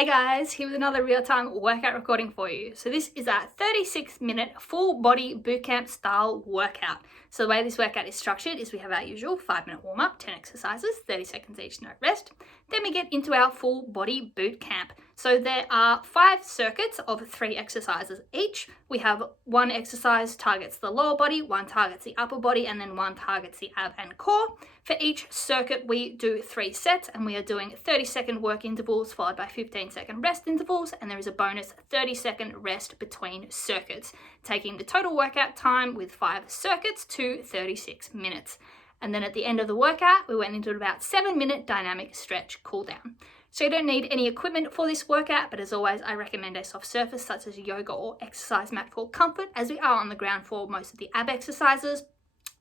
Hey guys, here with another real-time workout recording for you. So this is a 36-minute full body bootcamp style workout. So the way this workout is structured is we have our usual 5-minute warm-up, 10 exercises, 30 seconds each, no rest. Then we get into our full body bootcamp. So there are 5 circuits of 3 exercises each. We have 1 exercise targets the lower body, 1 targets the upper body, and then 1 targets the ab and core. For each circuit, we do 3 sets, and we are doing 30-second work intervals followed by 15-second rest intervals, and there is a bonus 30-second rest between circuits, taking the total workout time with 5 circuits to 36 minutes. And then at the end of the workout, we went into about 7-minute dynamic stretch cool down. So you don't need any equipment for this workout, but as always, I recommend a soft surface such as a yoga or exercise mat for comfort, as we are on the ground for most of the ab exercises.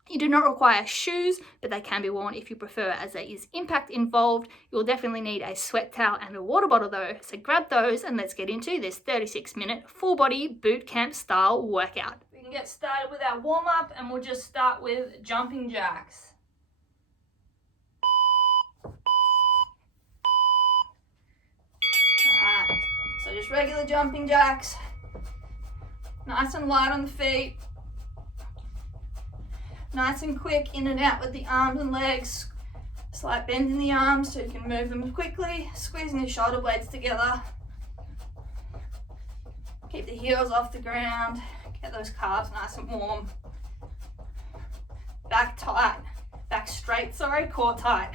You do not require shoes, but they can be worn if you prefer, as there is impact involved. You'll definitely need a sweat towel and a water bottle though, so grab those and let's get into this 36-minute full body boot camp style workout. We can get started with our warm up, and we'll just start with jumping jacks. So just regular jumping jacks, nice and light on the feet, nice and quick in and out with the arms and legs, slight bend in the arms so you can move them quickly, squeezing the shoulder blades together, keep the heels off the ground, get those calves nice and warm, back tight, back straight, core tight.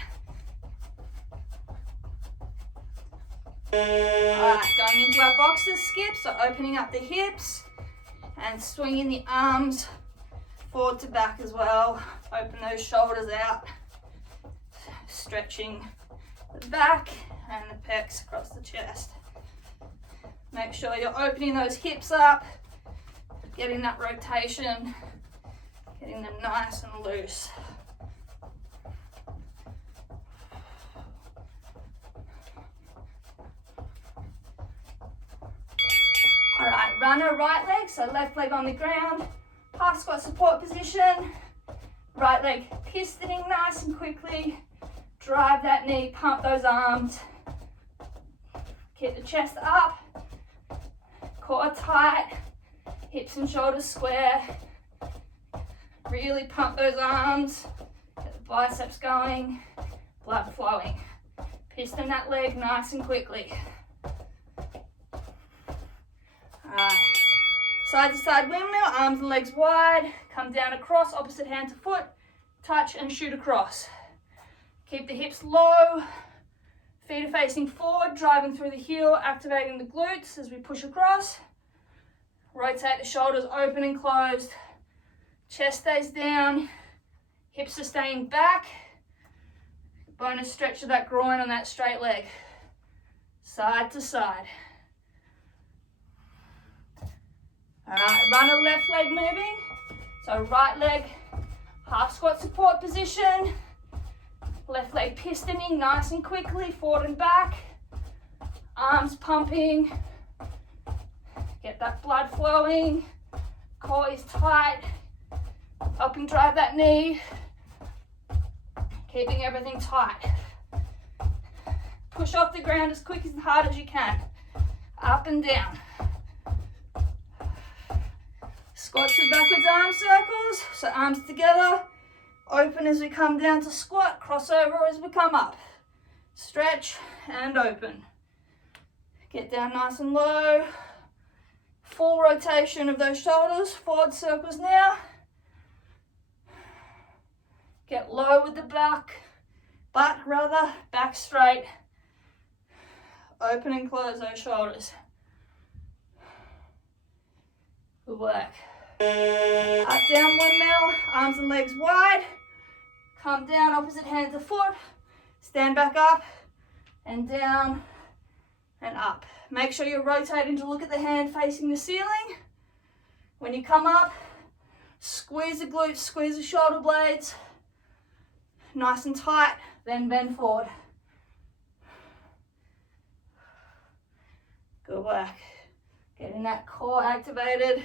Alright, going into our boxer skip, so opening up the hips and swinging the arms forward to back as well. Open those shoulders out, stretching the back and the pecs across the chest. Make sure you're opening those hips up, getting that rotation, getting them nice and loose. Alright, runner right leg, so left leg on the ground, half squat support position, right leg pistoning nice and quickly, drive that knee, pump those arms, keep the chest up, core tight, hips and shoulders square, really pump those arms, get the biceps going, blood flowing, piston that leg nice and quickly. Side to side windmill, arms and legs wide, come down across, opposite hand to foot, touch and shoot across. Keep the hips low, feet are facing forward, driving through the heel, activating the glutes as we push across. Rotate the shoulders open and closed, chest stays down, hips are staying back, bonus stretch of that groin on that straight leg, side to side. Alright, runner left leg moving, so right leg half squat support position, left leg pistoning nice and quickly, forward and back, arms pumping, get that blood flowing, core is tight, helping drive that knee, keeping everything tight. Push off the ground as quick and hard as you can, up and down. Squats to backwards arm circles, so arms together, open as we come down to squat, crossover as we come up. Stretch and open. Get down nice and low. Full rotation of those shoulders, forward circles now. Get low with the butt back straight. Open and close those shoulders. Good work. Up, down, windmill, arms and legs wide. Come down, opposite hand to foot. Stand back up and down and up. Make sure you're rotating to look at the hand facing the ceiling. When you come up, squeeze the glutes, squeeze the shoulder blades. Nice and tight, then bend forward. Good work. Getting that core activated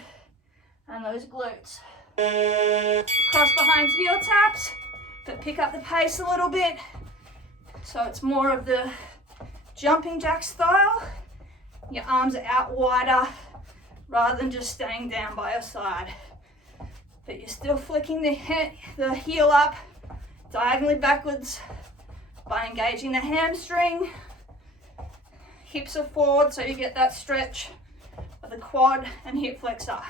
and those glutes. Cross behind heel taps, but pick up the pace a little bit so it's more of the jumping jack style. Your arms are out wider rather than just staying down by your side. But you're still flicking the heel up diagonally backwards by engaging the hamstring. Hips are forward so you get that stretch of the quad and hip flexor.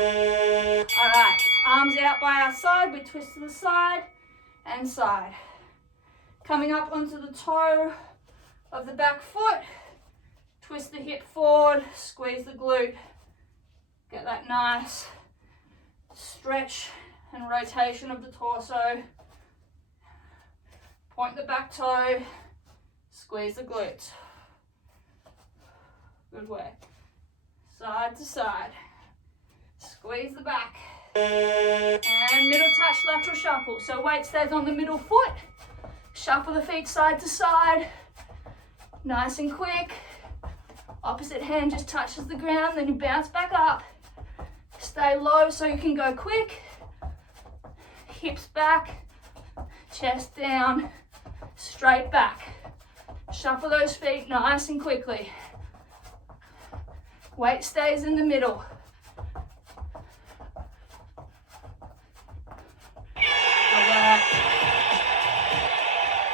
Alright, arms out by our side, we twist to the side and side. Coming up onto the toe of the back foot, twist the hip forward, squeeze the glute. Get that nice stretch and rotation of the torso. Point the back toe, squeeze the glutes. Good work. Side to side. Squeeze the back. And middle touch lateral shuffle. So weight stays on the middle foot. Shuffle the feet side to side. Nice and quick. Opposite hand just touches the ground, then you bounce back up. Stay low so you can go quick. Hips back, chest down, straight back. Shuffle those feet nice and quickly. Weight stays in the middle.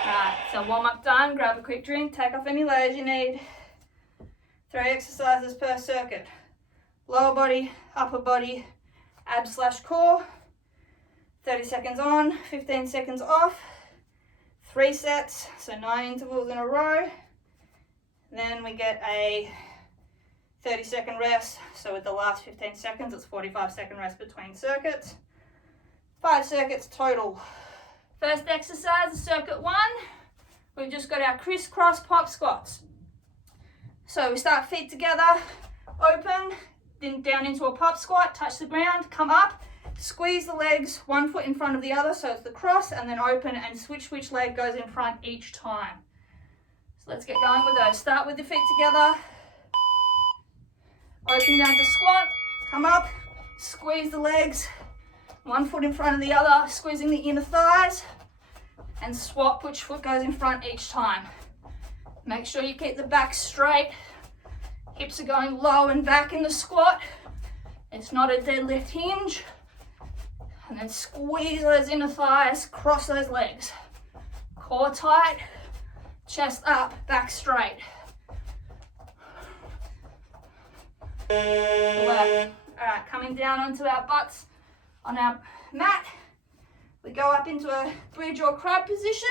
Alright, so warm up done. Grab a quick drink, take off any layers you need. 3 exercises per circuit. Lower body, upper body, abs/core. 30 seconds on, 15 seconds off. 3 sets, so 9 intervals in a row. Then we get a 30-second rest. So with the last 15 seconds, it's 45-second rest between circuits. 5 circuits total. First exercise is circuit 1. We've just got our crisscross pop squats. So we start feet together, open, then down into a pop squat, touch the ground, come up, squeeze the legs, 1 foot in front of the other, so it's the cross, and then open and switch which leg goes in front each time. So let's get going with those. Start with the feet together, open down to squat, come up, squeeze the legs, 1 foot in front of the other, squeezing the inner thighs, and swap which foot goes in front each time. Make sure you keep the back straight. Hips are going low and back in the squat. It's not a deadlift hinge. And then squeeze those inner thighs, cross those legs. Core tight, chest up, back straight. Alright, coming down onto our butts on our mat. We go up into a bridge or crab position.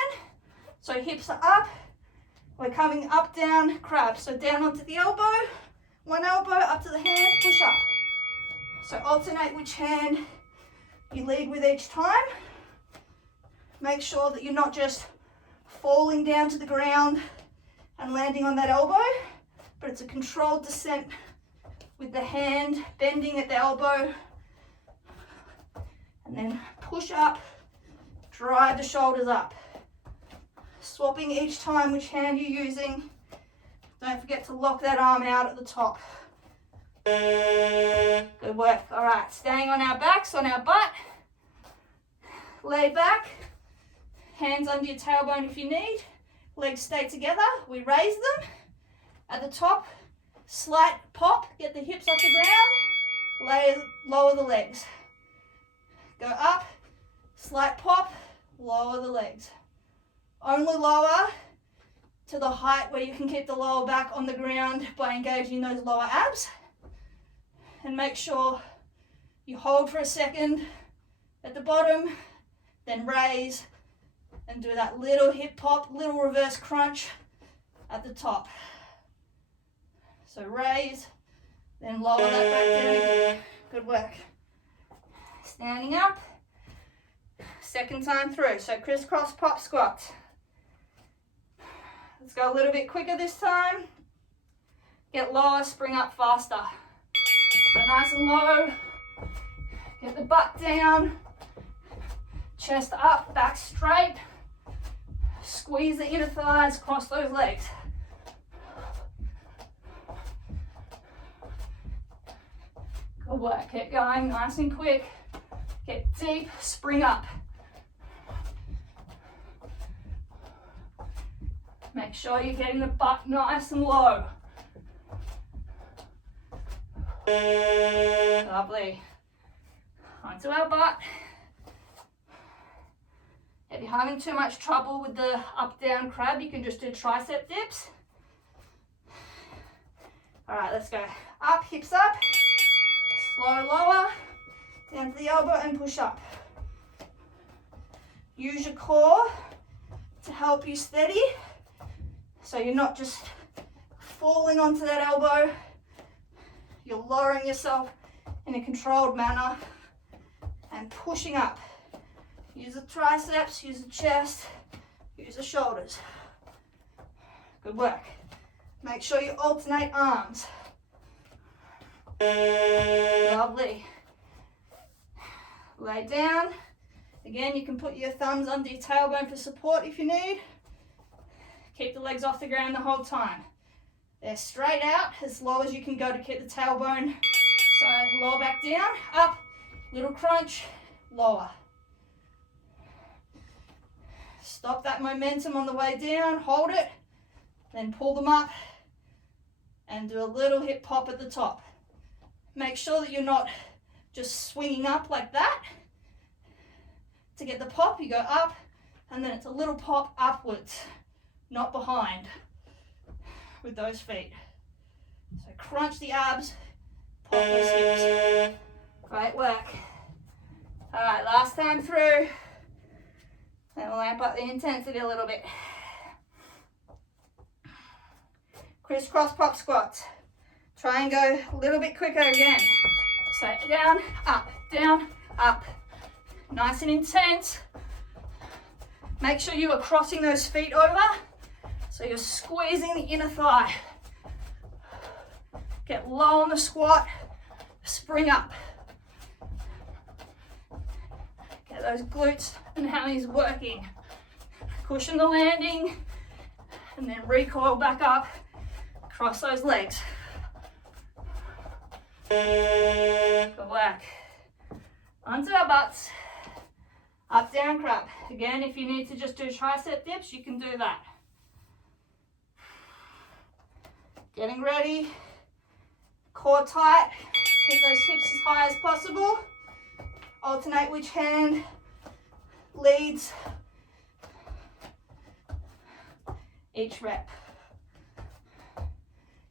So hips are up. We're coming up, down, crab. So down onto the elbow, 1 elbow, up to the hand, push up. So alternate which hand you lead with each time. Make sure that you're not just falling down to the ground and landing on that elbow, but it's a controlled descent with the hand bending at the elbow. And then push up, drive the shoulders up. Swapping each time which hand you're using. Don't forget to lock that arm out at the top. Good work. All right, staying on our backs, on our butt. Lay back. Hands under your tailbone if you need. Legs stay together. We raise them. At the top, slight pop. Get the hips off the ground. Lower the legs. Go up, slight pop, lower the legs. Only lower to the height where you can keep the lower back on the ground by engaging those lower abs. And make sure you hold for a second at the bottom, then raise and do that little hip pop, little reverse crunch at the top. So raise, then lower that back down again. Good work. Standing up, second time through. So crisscross pop squats. Let's go a little bit quicker this time. Get lower, spring up faster. So nice and low. Get the butt down. Chest up, back straight. Squeeze the inner thighs, cross those legs. Good work. Keep going, nice and quick. Get deep, spring up. Make sure you're getting the butt nice and low. Lovely. Onto our butt. If you're having too much trouble with the up-down crab, you can just do tricep dips. All right, let's go. Up, hips up. Slow, lower. Down to the elbow and push up. Use your core to help you steady, so you're not just falling onto that elbow. You're lowering yourself in a controlled manner and pushing up. Use the triceps, use the chest, use the shoulders. Good work. Make sure you alternate arms. Lovely. Lay down. Again, you can put your thumbs under your tailbone for support if you need. Keep the legs off the ground the whole time. They're straight out as low as you can go to keep the tailbone. So lower back down, up, little crunch, lower. Stop that momentum on the way down, hold it, then pull them up and do a little hip pop at the top. Make sure that you're not just swinging up like that. To get the pop, you go up and then it's a little pop upwards, not behind with those feet. So crunch the abs, pop those hips. Great work. All right, last time through. Then we'll amp up the intensity a little bit. Crisscross pop squats. Try and go a little bit quicker again. So down, up. Nice and intense. Make sure you are crossing those feet over, so you're squeezing the inner thigh. Get low on the squat, spring up. Get those glutes and hammies working. Cushion the landing, and then recoil back up. Cross those legs. Good work. Onto our butts. Up, down, crab. Again, if you need to just do tricep dips, you can do that. Getting ready. Core tight. Keep those hips as high as possible. Alternate which hand leads each rep.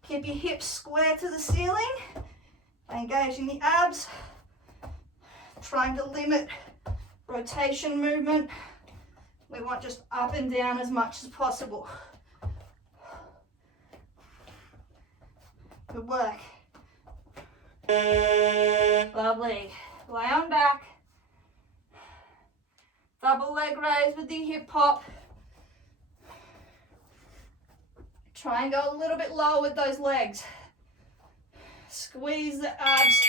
Keep your hips square to the ceiling. Engaging the abs. Trying to limit rotation movement. We want just up and down as much as possible. Good work. Lovely. Lay on back. Double leg raise with the hip hop. Try and go a little bit lower with those legs. Squeeze the abs.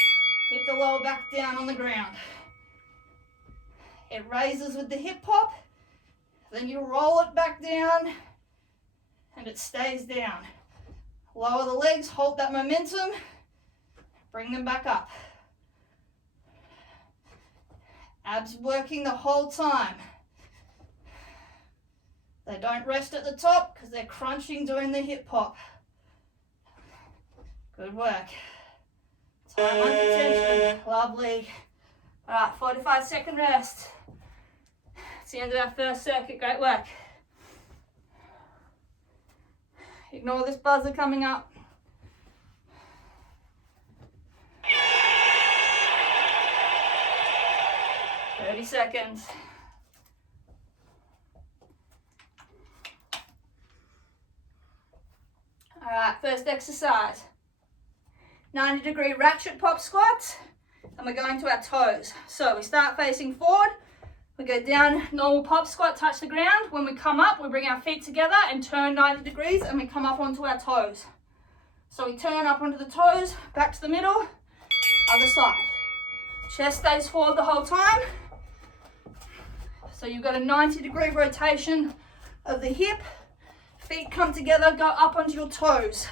Keep the lower back down on the ground. It raises with the hip hop, then you roll it back down and it stays down. Lower the legs, hold that momentum, bring them back up. Abs working the whole time. They don't rest at the top because they're crunching doing the hip hop. Good work. Time under tension. Lovely. All right, 45-second rest. It's the end of our first circuit. Great work. Ignore this buzzer coming up. Thirty seconds. All right, first exercise. 90-degree ratchet pop squats, and we're going to our toes. So we start facing forward, we go down, normal pop squat, touch the ground. When we come up, we bring our feet together and turn 90 degrees, and we come up onto our toes. So we turn up onto the toes, back to the middle, other side. Chest stays forward the whole time. So you've got a 90-degree rotation of the hip. Feet come together, go up onto your toes.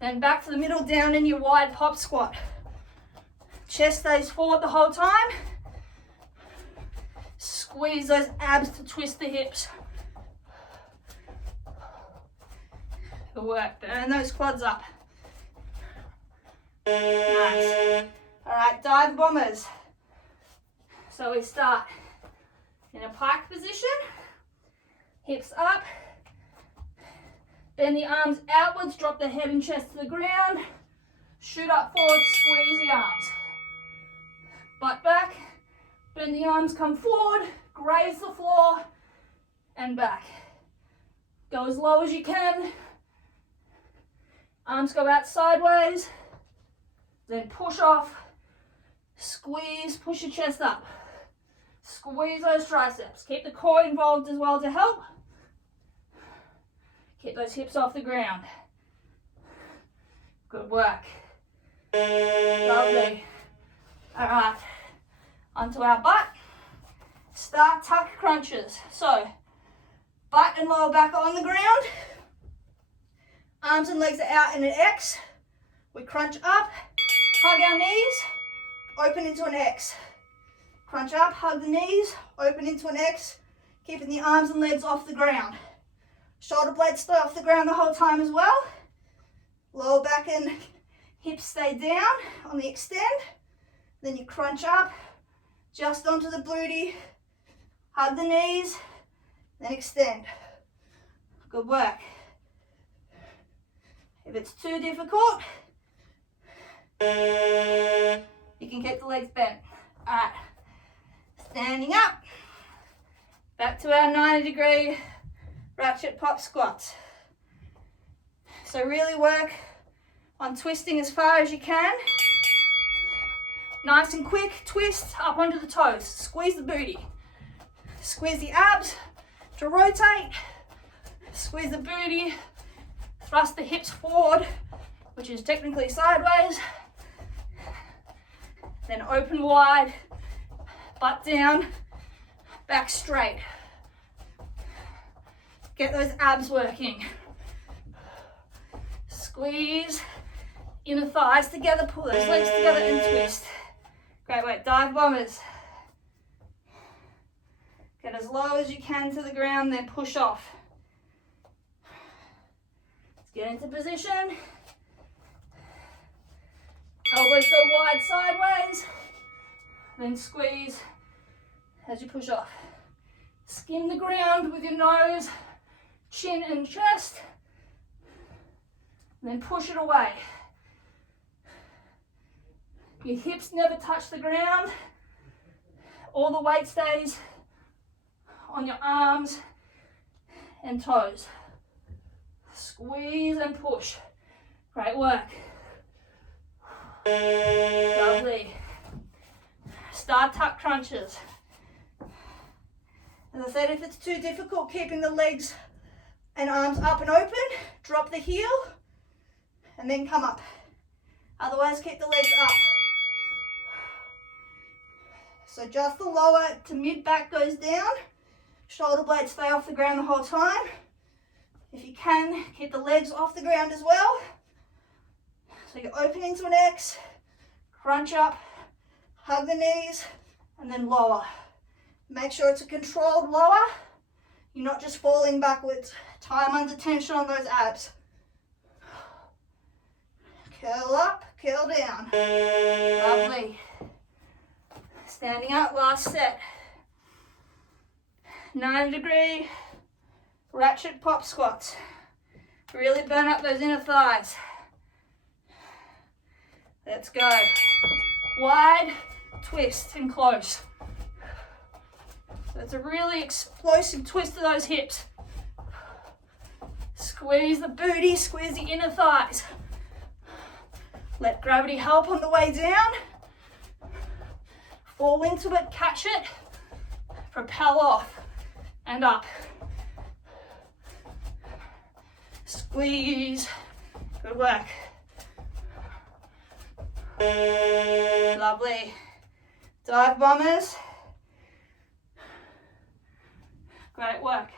Then back to the middle, down in your wide pop squat. Chest stays forward the whole time. Squeeze those abs to twist the hips. Good work. Burn those quads up. Nice. All right, dive bombers. So we start in a pike position, hips up, bend the arms outwards, drop the head and chest to the ground, shoot up forward, squeeze the arms. Butt back, bend the arms, come forward, graze the floor, and back. Go as low as you can. Arms go out sideways, then push off, squeeze, push your chest up. Squeeze those triceps. Keep the core involved as well to help. Keep those hips off the ground. Good work. Lovely. All right, onto our butt. Start tuck crunches. So, butt and lower back on the ground. Arms and legs are out in an X. We crunch up, hug our knees, open into an X. Crunch up, hug the knees, open into an X, keeping the arms and legs off the ground. Shoulder blades stay off the ground the whole time as well. Lower back and hips stay down on the extend. Then you crunch up, just onto the booty, hug the knees, then extend. Good work. If it's too difficult, you can keep the legs bent. All right. Standing up, back to our 90-degree ratchet pop squats. So really work on twisting as far as you can. Nice and quick, twist up onto the toes. Squeeze the booty. Squeeze the abs to rotate. Squeeze the booty. Thrust the hips forward, which is technically sideways. Then open wide. Butt down, back straight. Get those abs working. Squeeze inner thighs together, pull those legs together and twist. Great work, dive bombers. Get as low as you can to the ground, then push off. Let's get into position. Elbows go wide sideways, then squeeze as you push off. Skim the ground with your nose, chin and chest, and then push it away. Your hips never touch the ground. All the weight stays on your arms and toes. Squeeze and push. Great work. Lovely. Start tuck crunches. As I said, if it's too difficult keeping the legs and arms up and open, drop the heel and then come up. Otherwise, keep the legs up. So just the lower to mid back goes down. Shoulder blades stay off the ground the whole time. If you can, keep the legs off the ground as well. So you open into an X, crunch up, hug the knees, and then lower. Make sure it's a controlled lower. You're not just falling backwards. Time under tension on those abs. Curl up, curl down. Lovely. Standing up, last set. 90-degree ratchet pop squats. Really burn up those inner thighs. Let's go. Wide, twist, and close. So it's a really explosive twist of those hips. Squeeze the booty, squeeze the inner thighs. Let gravity help on the way down. Fall into it, catch it, propel off and up. Squeeze. Good work. Lovely. Dive bombers. Great work.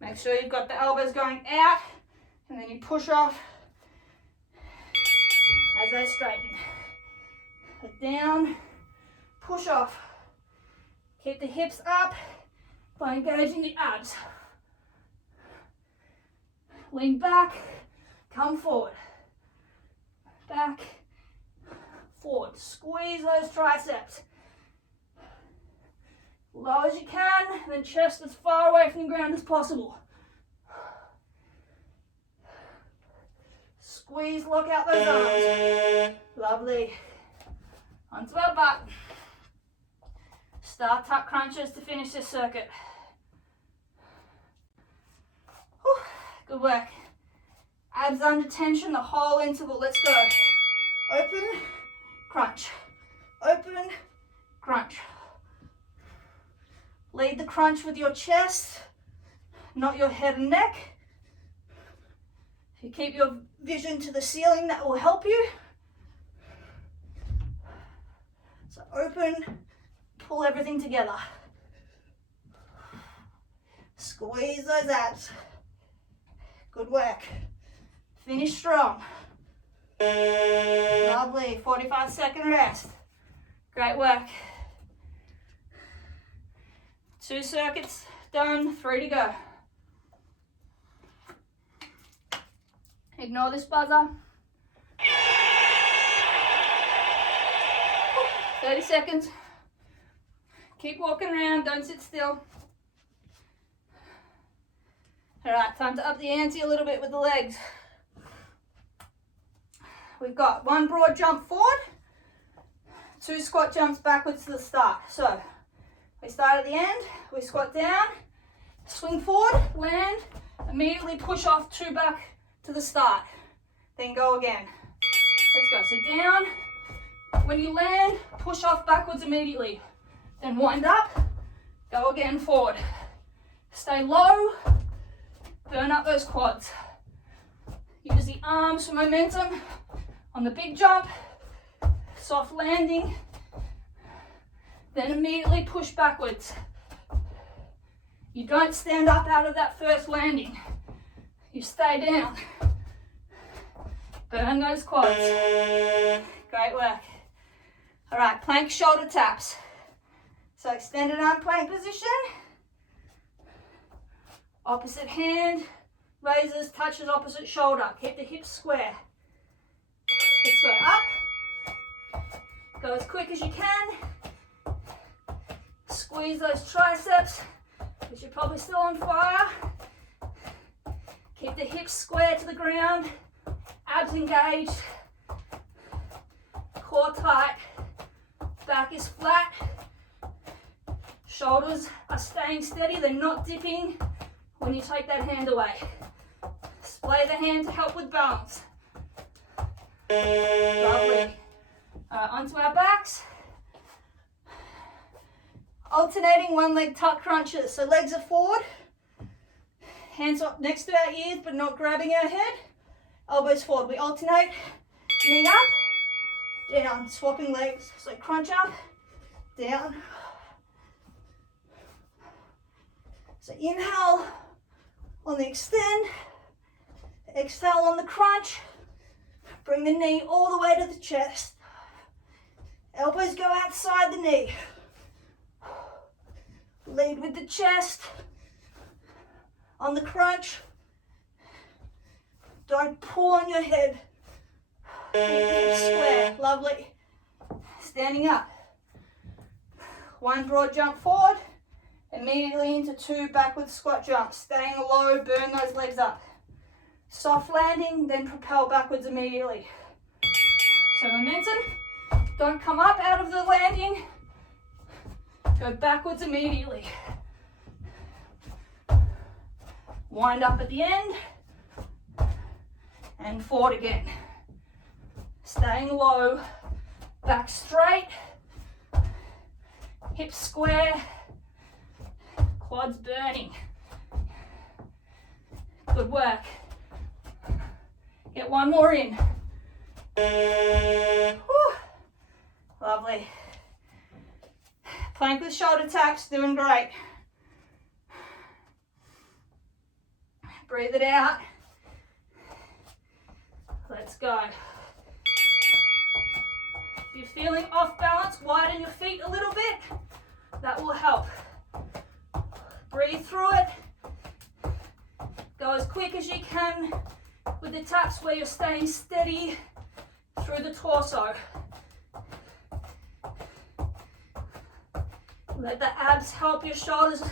Make sure you've got the elbows going out and then you push off as they straighten. Put down, push off. Keep the hips up by engaging the abs. Lean back, come forward. Back, forward. Squeeze those triceps. Low as you can, and then chest as far away from the ground as possible. Squeeze, lock out those arms. Lovely. Onto our butt. Start tuck crunches to finish this circuit. Whew. Good work. Abs under tension the whole interval. Let's go. Open, crunch. Open, crunch. Lead the crunch with your chest, not your head and neck. If you keep your vision to the ceiling, that will help you. So open, pull everything together. Squeeze those abs. Good work. Finish strong. Lovely. 45-second rest. Great work. 2 circuits done, 3 to go. Ignore this buzzer. 30 seconds. Keep walking around, don't sit still. All right, time to up the ante a little bit with the legs. We've got 1 broad jump forward, 2 squat jumps backwards to the start. So we start at the end, we squat down, swing forward, land, immediately push off 2 back to the start. Then go again. Let's go. So down, when you land, push off backwards immediately. Then wind up, go again forward. Stay low, burn up those quads. Use the arms for momentum on the big jump, soft landing, then immediately push backwards. You don't stand up out of that first landing. You stay down. Burn those quads. Great work. All right, plank shoulder taps. So extended arm plank position. Opposite hand raises, touches opposite shoulder. Keep the hips square. Let's go up. Go as quick as you can. Squeeze those triceps, which are probably still on fire. Keep the hips square to the ground. Abs engaged. Core tight. Back is flat. Shoulders are staying steady. They're not dipping when you take that hand away. Splay the hand to help with balance. Lovely. Onto our backs. Alternating 1 leg tuck crunches. So legs are forward. Hands up next to our ears but not grabbing our head. Elbows forward. We alternate. Knee up, down. Swapping legs. So crunch up, down. So inhale on the extend. Exhale on the crunch. Bring the knee all the way to the chest. Elbows go outside the knee. Lead with the chest. On the crunch. Don't pull on your head. Keep the hips square. Lovely. Standing up. 1 broad jump forward. Immediately into 2 backward squat jumps. Staying low, burn those legs up. Soft landing, then propel backwards immediately. So momentum, don't come up out of the landing. Go backwards immediately. Wind up at the end. And forward again. Staying low, back straight. Hips square. Quads burning. Good work. Get 1 more in. Whew. Lovely. Plank with shoulder taps, doing great. Breathe it out. Let's go. If you're feeling off balance, widen your feet a little bit. That will help. Breathe through it. Go as quick as you can with the taps where you're staying steady through the torso. Let the abs help your shoulders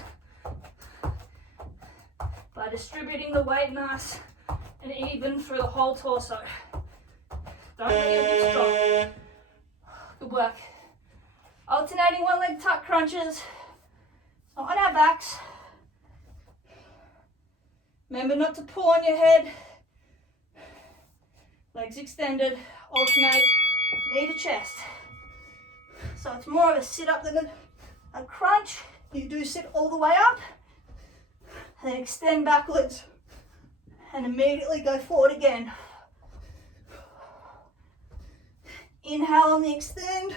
by distributing the weight nice and even through the whole torso. Don't let your hips drop. Good work. Alternating one leg tuck crunches on our backs. Remember not to pull on your head. Legs extended, alternate knee to chest. So it's more of a sit up than a crunch. You do sit all the way up, and then extend backwards, and immediately go forward again. Inhale on the extend.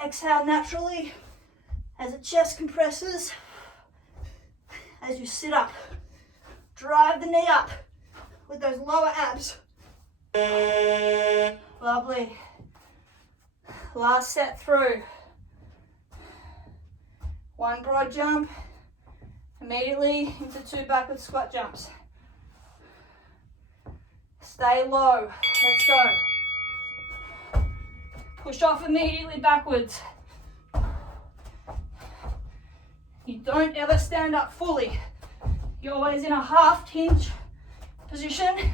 Exhale naturally as the chest compresses. As you sit up, drive the knee up with those lower abs. Lovely. Last set through. One broad jump, immediately into 2 backward squat jumps. Stay low. Let's go. Push off immediately backwards. You don't ever stand up fully. You're always in a half hinge position,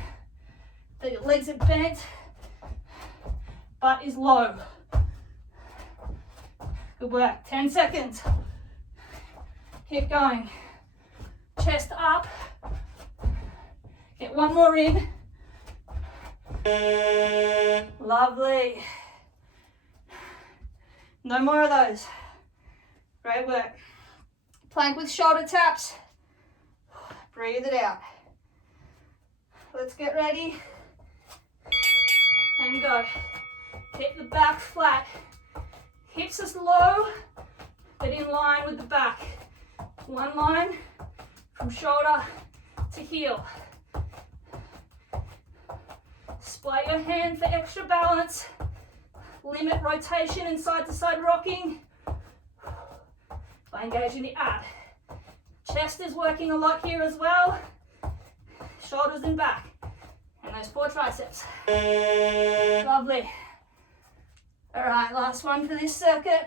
that your legs are bent, butt is low. Good work, 10 seconds. Keep going. Chest up. Get one more in. Lovely. No more of those. Great work. Plank with shoulder taps. Breathe it out. Let's get ready and go. Hit the back flat. Hips as low, but in line with the back. One line from shoulder to heel. Splay your hand for extra balance. Limit rotation and side to side rocking by engaging the ab. Chest is working a lot here as well. Shoulders and back. And those 4 triceps. Lovely. All right, last one for this circuit.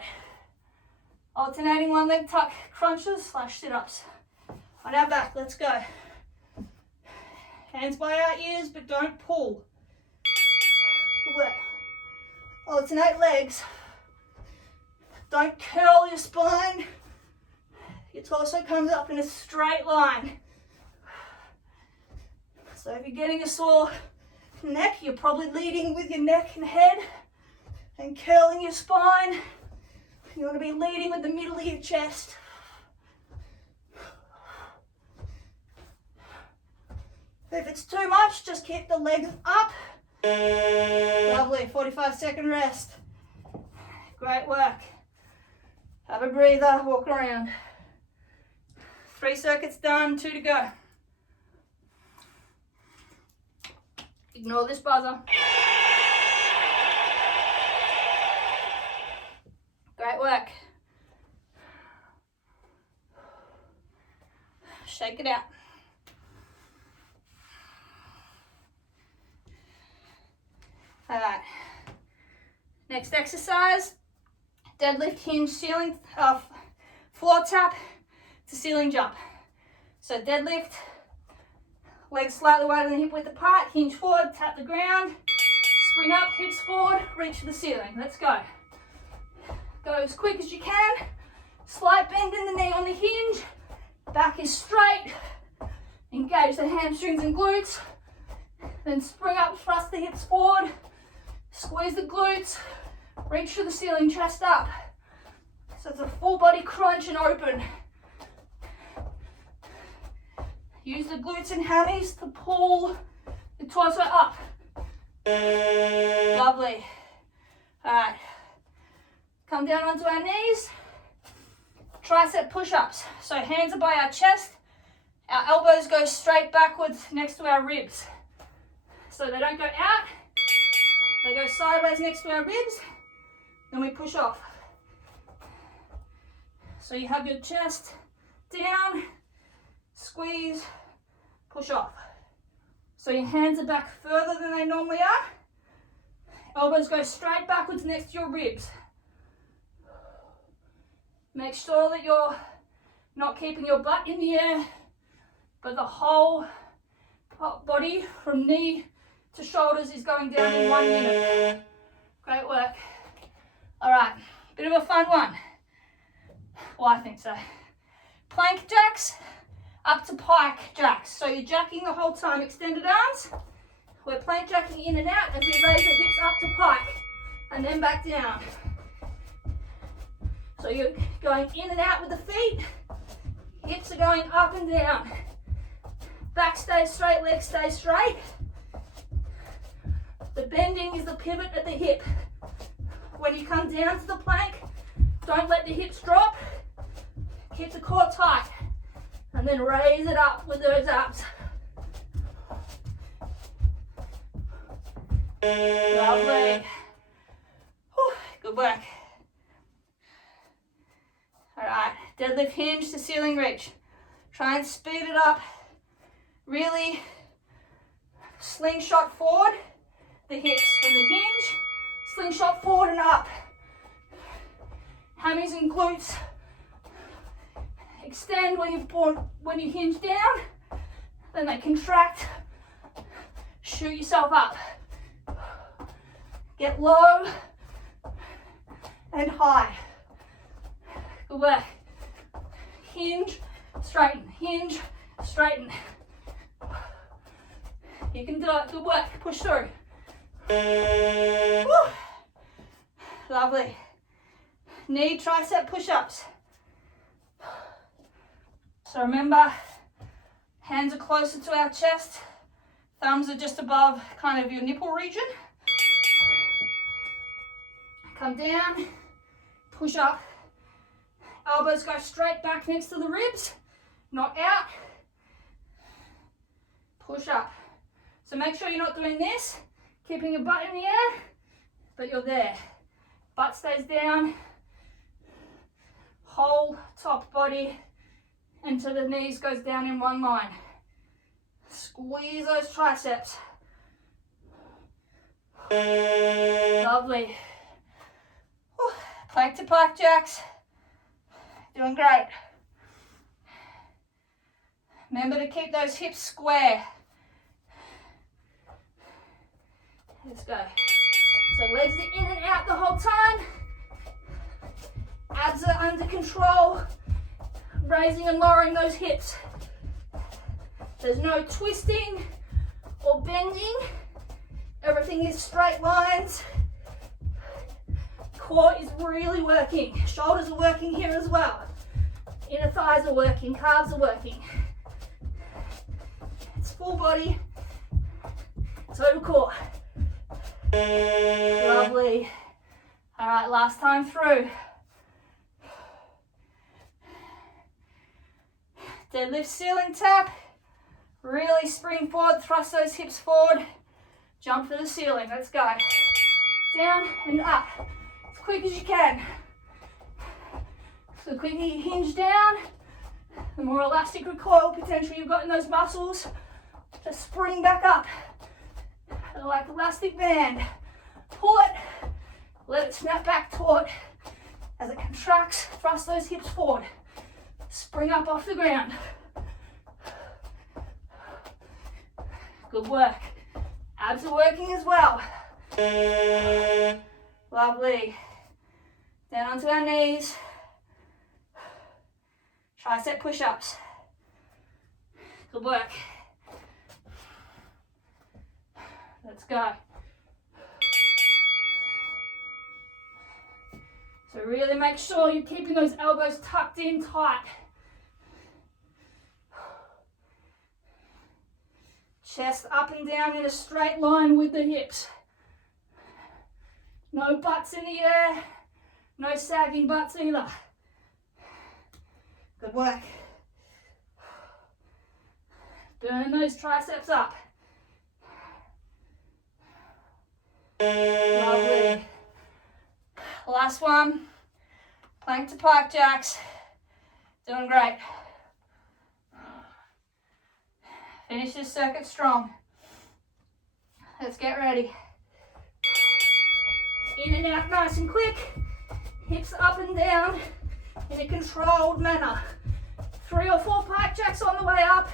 Alternating one leg tuck crunches / sit-ups. On our back, let's go. Hands by our ears, but don't pull. Good work. Alternate legs. Don't curl your spine. Your torso comes up in a straight line. So if you're getting a sore neck, you're probably leading with your neck and head and curling your spine. You want to be leading with the middle of your chest. If it's too much, just keep the legs up. Lovely, 45-second rest. Great work. Have a breather, walk around. 3 circuits done, 2 to go. Ignore this buzzer. Great work. Shake it out. All right. Next exercise, deadlift hinge ceiling, floor tap to ceiling jump. So deadlift, legs slightly wider than hip width apart, hinge forward, tap the ground, spring up, hips forward, reach for the ceiling. Let's go. Go as quick as you can. Slight bend in the knee on the hinge. Back is straight. Engage the hamstrings and glutes. Then spring up, thrust the hips forward. Squeeze the glutes. Reach for the ceiling, chest up. So it's a full body crunch and open. Use the glutes and hammies to pull the torso up. Lovely. All right. Come down onto our knees. Tricep push-ups. So hands are by our chest. Our elbows go straight backwards next to our ribs. So they don't go out. They go sideways next to our ribs. Then we push off. So you have your chest down, squeeze, push off. So your hands are back further than they normally are. Elbows go straight backwards next to your ribs. Make sure that you're not keeping your butt in the air, but the whole body from knee to shoulders is going down in 1 minute. Great work. All right, bit of a fun one. Well, I think so. Plank jacks up to pike jacks. So you're jacking the whole time, extended arms. We're plank jacking in and out as we raise the hips up to pike and then back down. So you're going in and out with the feet. Hips are going up and down. Back stays straight, legs stay straight. The bending is the pivot at the hip. When you come down to the plank, don't let the hips drop. Keep the core tight. And then raise it up with those abs. Lovely. Whew, good work. All right, deadlift hinge to ceiling reach. Try and speed it up. Really slingshot forward the hips from the hinge. Slingshot forward and up. Hammies and glutes extend when you hinge down. Then they contract. Shoot yourself up. Get low and high. Good work. Hinge, straighten, hinge, straighten. You can do it. Good work. Push through. Woo. Lovely. Knee tricep push-ups. So remember, hands are closer to our chest. Thumbs are just above kind of your nipple region. Come down, push up. Elbows go straight back next to the ribs, not out. Push up. So make sure you're not doing this, keeping your butt in the air, but you're there. Butt stays down, whole top body until the knees goes down in one line. Squeeze those triceps. Lovely. Whew. Plank to pike jacks. Doing great. Remember to keep those hips square. Let's go. So legs are in and out the whole time. Abs are under control. Raising and lowering those hips. There's no twisting or bending. Everything is straight lines. Core is really working. Shoulders are working here as well. Inner thighs are working, calves are working. It's full body, total core. Lovely. All right, last time through. Deadlift ceiling tap. Really spring forward, thrust those hips forward. Jump for the ceiling, let's go. Down and up, as quick as you can. So the quicker you hinge down, the more elastic recoil potential you've got in those muscles to spring back up. They're like elastic band. Pull it, let it snap back taut. As it contracts, thrust those hips forward. Spring up off the ground. Good work. Abs are working as well. Lovely. Down onto our knees. Tricep push-ups. Good work. Let's go. So really make sure you're keeping those elbows tucked in tight. Chest up and down in a straight line with the hips. No butts in the air, no sagging butts either. Good work. Burn those triceps up. Lovely. Last one, plank to pike jacks. Doing great. Finish this circuit strong. Let's get ready. In and out nice and quick. Hips up and down in a controlled manner. 3 or 4 plank jacks on the way up.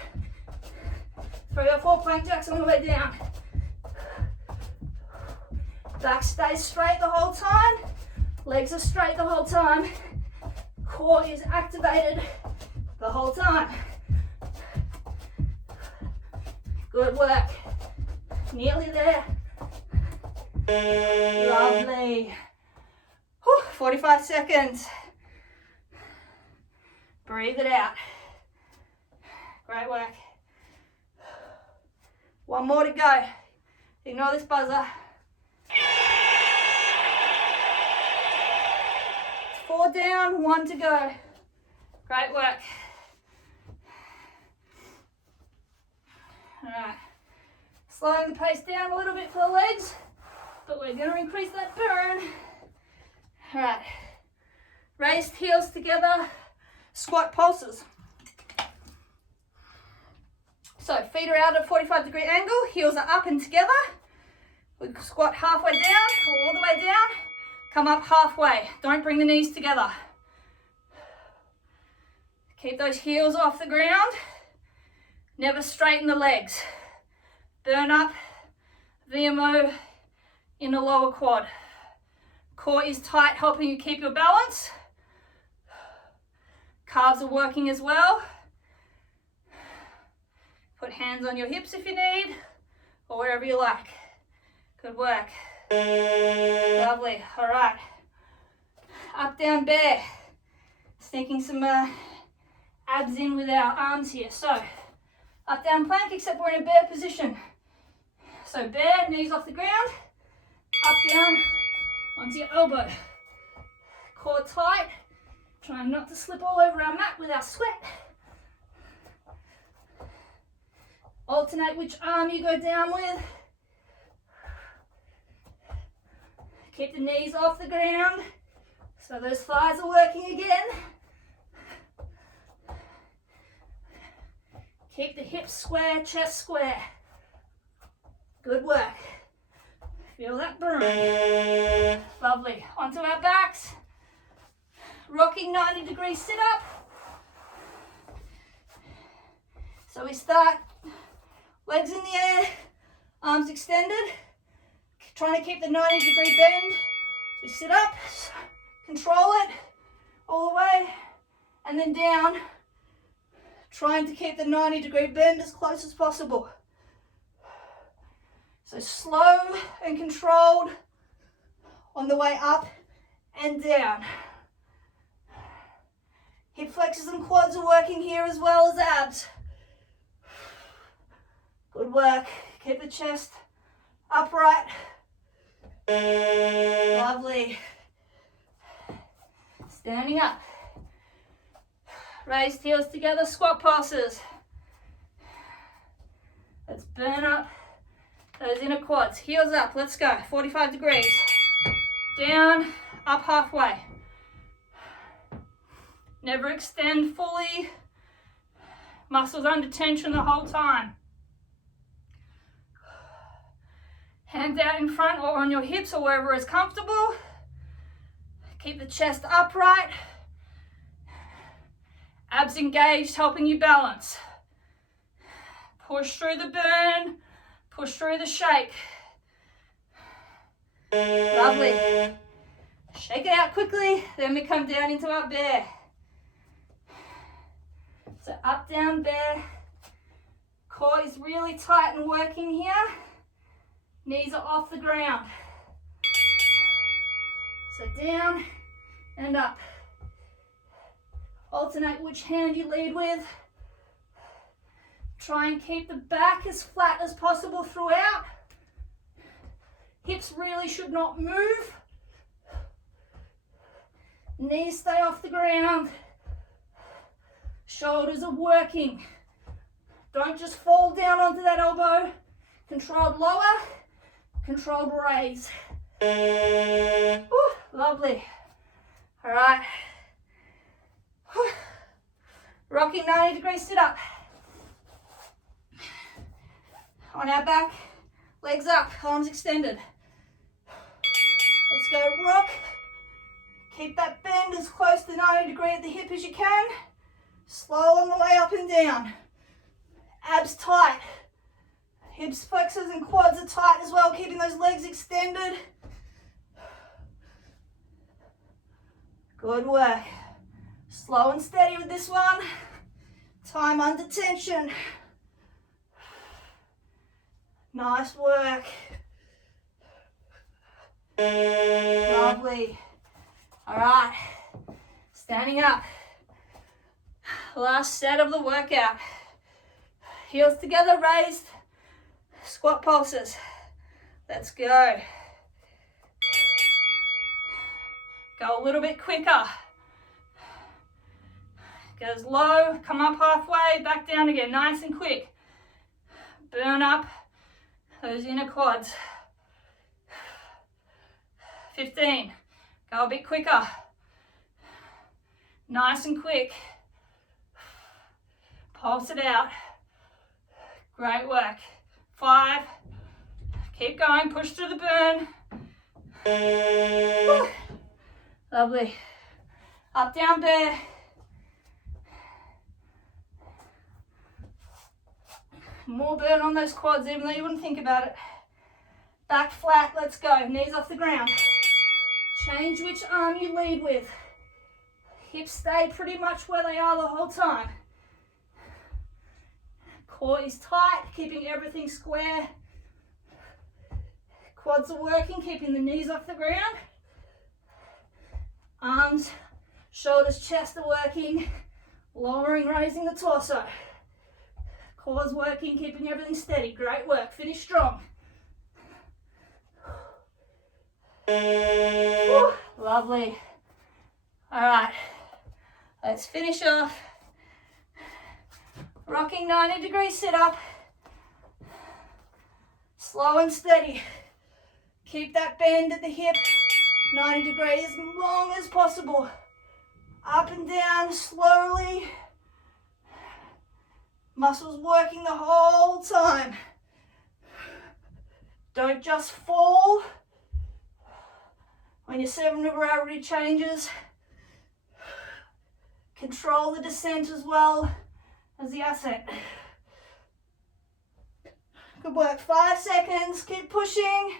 3 or 4 plank jacks on the way down. Back stays straight the whole time. Legs are straight the whole time. Core is activated the whole time. Good work. Nearly there. Lovely. Whew, 45 seconds. Breathe it out. Great work. 1 more to go. Ignore this buzzer. 4 down, 1 to go. Great work. All right. Slowing the pace down a little bit for the legs, but we're going to increase that burn. All right. Raised heels together, squat pulses. So feet are out at a 45-degree angle, heels are up and together. We squat halfway down, or all the way down. Come up halfway. Don't bring the knees together. Keep those heels off the ground. Never straighten the legs. Burn up VMO in the lower quad. Core is tight, helping you keep your balance. Calves are working as well. Put hands on your hips if you need, or wherever you like. Good work. Lovely. All right. Up, down, bear. Sneaking some abs in with our arms here. So, up, down, plank, except we're in a bear position. So, bear, knees off the ground. Up, down, onto your elbow. Core tight. Trying not to slip all over our mat with our sweat. Alternate which arm you go down with. Keep the knees off the ground so those thighs are working again. Keep the hips square, chest square. Good work. Feel that burn. Lovely. Onto our backs. Rocking 90-degree sit-up. So we start legs in the air, arms extended. Trying to keep the 90-degree bend. So sit up, control it all the way, and then down. Trying to keep the 90-degree bend as close as possible. So slow and controlled on the way up and down. Hip flexors and quads are working here as well as abs. Good work. Keep the chest upright. Lovely. Standing up. Raised heels together, squat pulses. Let's burn up those inner quads. Heels up, let's go. 45 degrees. Down, up halfway. Never extend fully. Muscles under tension the whole time. Hands out in front or on your hips or wherever is comfortable. Keep the chest upright. Abs engaged, helping you balance. Push through the burn. Push through the shake. Lovely. Shake it out quickly, then we come down into our bear. So up, down, bear. Core is really tight and working here. Knees are off the ground. So down and up. Alternate which hand you lead with. Try and keep the back as flat as possible throughout. Hips really should not move. Knees stay off the ground. Shoulders are working. Don't just fall down onto that elbow. Controlled lower, controlled raise. Ooh, lovely. All right. Rocking 90-degree sit up. On our back, legs up, arms extended. Let's go rock. Keep that bend as close to 90 degree at the hip as you can. Slow on the way up and down. Abs tight. Hips, flexors and quads are tight as well, keeping those legs extended. Good work. Slow and steady with this one. Time under tension. Nice work. Lovely. All right, standing up. Last set of the workout. Heels together, raised. Squat pulses. Let's go. Go a little bit quicker. Goes low, come up halfway, back down again, nice and quick. Burn up those inner quads. 15. Go a bit quicker. Nice and quick. Pulse it out. Great work. 5. Keep going, push through the burn. Woo. Lovely. Up, down, bear. More burn on those quads, even though you wouldn't think about it. Back flat, let's go. Knees off the ground. Change which arm you lead with. Hips stay pretty much where they are the whole time. Core is tight, keeping everything square. Quads are working, keeping the knees off the ground. Arms, shoulders, chest are working. Lowering, raising the torso. Core's working, keeping everything steady. Great work. Finish strong. Woo, lovely. All right, let's finish off. Rocking 90-degree sit-up. Slow and steady. Keep that bend at the hip 90 degrees as long as possible. Up and down slowly. Muscles working the whole time. Don't just fall when your center of gravity changes. Control the descent as well as the ascent. Good work. 5 seconds. Keep pushing.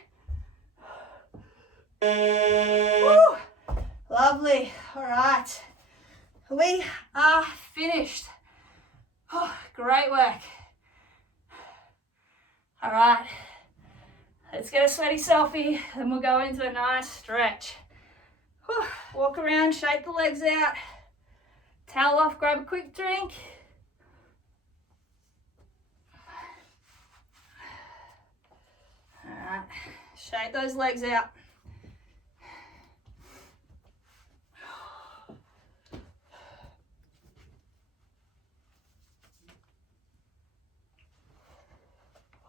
Woo. Lovely. All right. We are finished. Oh, great work. All right. Let's get a sweaty selfie, then we'll go into a nice stretch. Whew. Walk around, shake the legs out. Towel off, grab a quick drink. All right. Shake those legs out.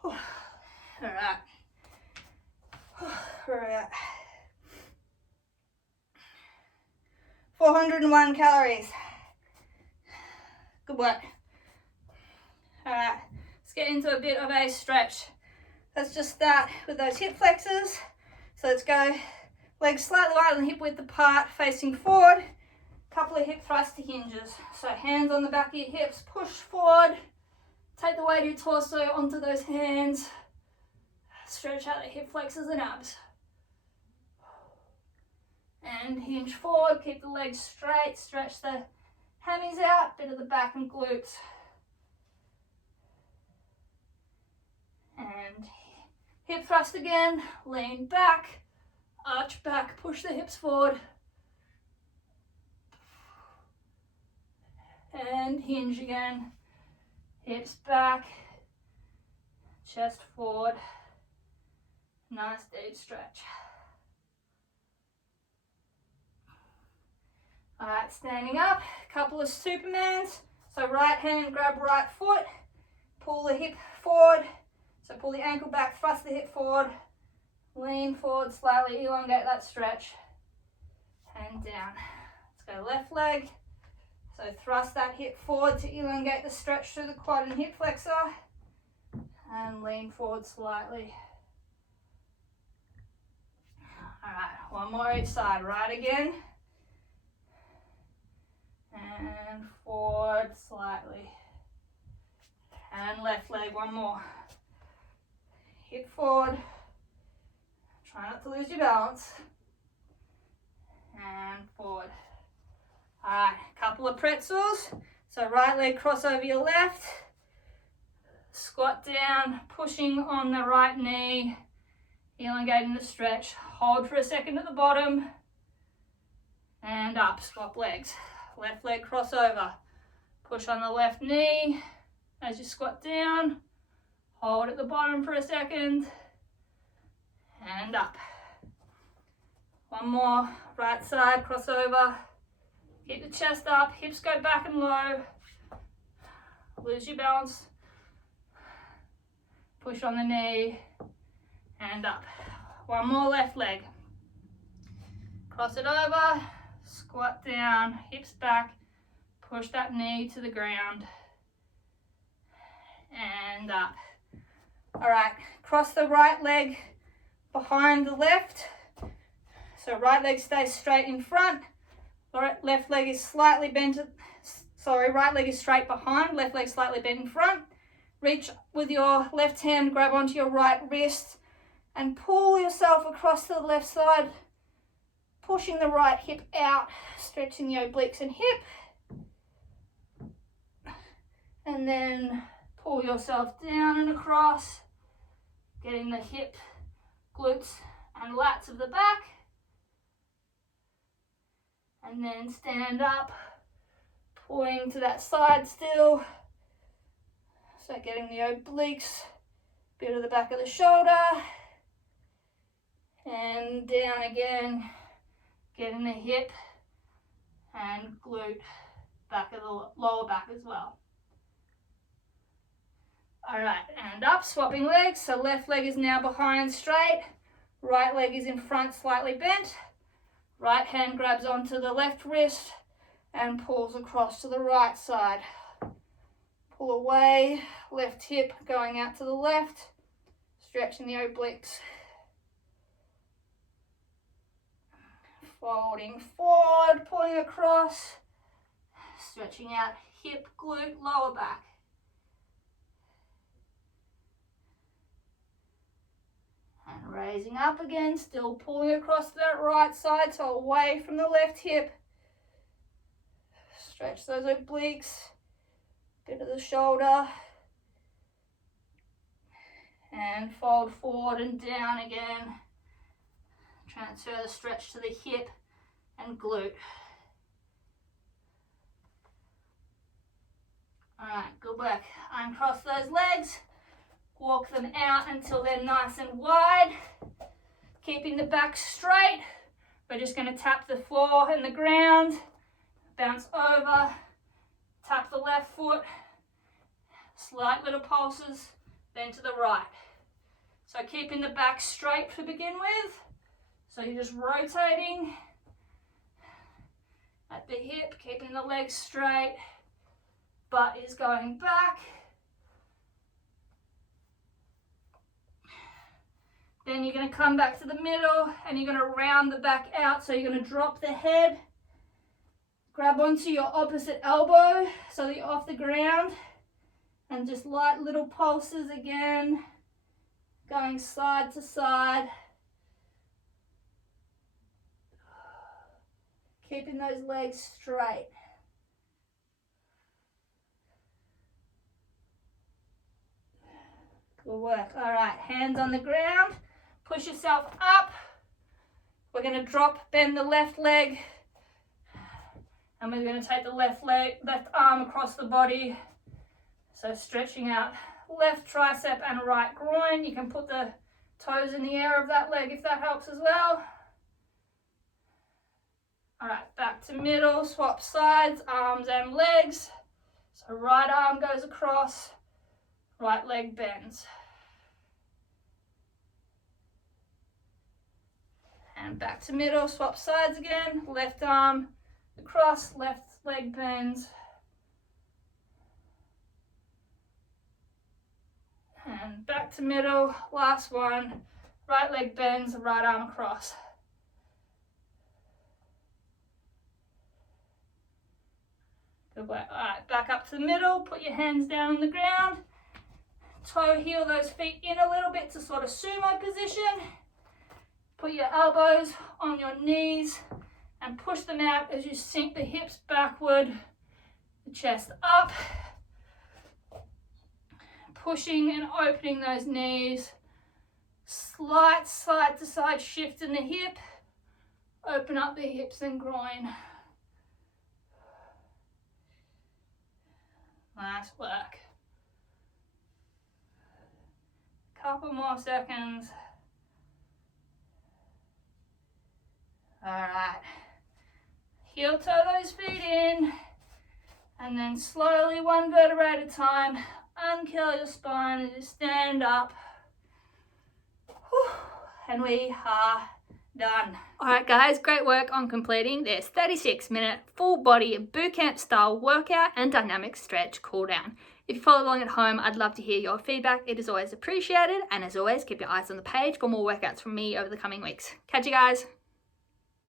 All right. We're at 401 calories. Good work. All right, let's get into a bit of a stretch. Let's just start with those hip flexors. So let's go legs slightly wider than hip width apart, facing forward. Couple of hip thrust to hinges. So hands on the back of your hips, push forward. Take the weight of your torso onto those hands. Stretch out the hip flexors and abs. And hinge forward, keep the legs straight, stretch the hammies out, bit of the back and glutes. And hip thrust again, lean back, arch back, push the hips forward. And hinge again, hips back, chest forward. Nice deep stretch. All right, standing up, couple of Supermans. So right hand, grab right foot, pull the hip forward. So pull the ankle back, thrust the hip forward, lean forward, slightly elongate that stretch, and down. Let's go left leg. So thrust that hip forward to elongate the stretch through the quad and hip flexor. and lean forward slightly. All right, one more each side. Right again. And forward slightly. And left leg, one more. Hip forward. Try not to lose your balance. And forward. All right, couple of pretzels. So right leg cross over your left. Squat down, pushing on the right knee. Elongating the stretch. Hold for a second at the bottom. And up, swap legs. Left leg cross over. Push on the left knee as you squat down. Hold at the bottom for a second. And up. One more, right side, cross over. Keep the chest up, hips go back and low. Lose your balance. Push on the knee and up. One more left leg. Cross it over, squat down, hips back, push that knee to the ground and up. All right, cross the right leg behind the left. So right leg stays straight in front. Left leg is slightly bent, right leg is straight behind, left leg slightly bent in front. Reach with your left hand, grab onto your right wrist and pull yourself across to the left side, pushing the right hip out, stretching the obliques and hip. And then pull yourself down and across, getting the hip, glutes and lats of the back. And then stand up, pulling to that side still. So getting the obliques, bit of the back of the shoulder. And down again, getting the hip and glute, back of the lower back as well. All right, and up, swapping legs. So left leg is now behind straight. Right leg is in front, slightly bent. Right hand grabs onto the left wrist and pulls across to the right side. Pull away, left hip going out to the left, stretching the obliques. Folding forward, pulling across, stretching out hip, glute, lower back. And raising up again, still pulling across to that right side, so away from the left hip. Stretch those obliques, bit of the shoulder. And fold forward and down again. Transfer the stretch to the hip and glute. All right, good work. Uncross those legs. Walk them out until they're nice and wide. Keeping the back straight. We're just going to tap the floor and the ground. Bounce over. Tap the left foot. Slight little pulses. Then to the right. So keeping the back straight to begin with. So you're just rotating at the hip, keeping the legs straight. Butt is going back. Then you're going to come back to the middle and you're going to round the back out. So you're going to drop the head, grab onto your opposite elbow so that you're off the ground, and just light little pulses again, going side to side. Keeping those legs straight. Good work. All right, hands on the ground. Push yourself up. We're going to drop, bend the left leg. And we're going to take the left arm across the body. So stretching out left tricep and right groin. You can put the toes in the air of that leg if that helps as well. All right, back to middle, swap sides, arms and legs. So right arm goes across, right leg bends. And back to middle, swap sides again, left arm across, left leg bends. And back to middle, last one. Right leg bends, right arm across. Good work. All right, back up to the middle, put your hands down on the ground. Toe heel those feet in a little bit to sort of sumo position. Put your elbows on your knees and push them out as you sink the hips backward, the chest up. Pushing and opening those knees. Slight side to side shift in the hip. Open up the hips and groin. Nice work. Couple more seconds. All right. Heel toe those feet in. And then slowly, one vertebrae at a time, uncurl your spine as you stand up. Whew. And we are done. All right, guys, great work on completing this 36-minute full body boot camp style workout and dynamic stretch cool down. If you follow along at home, I'd love to hear your feedback. It is always appreciated. And as always, keep your eyes on the page for more workouts from me over the coming weeks. Catch you guys.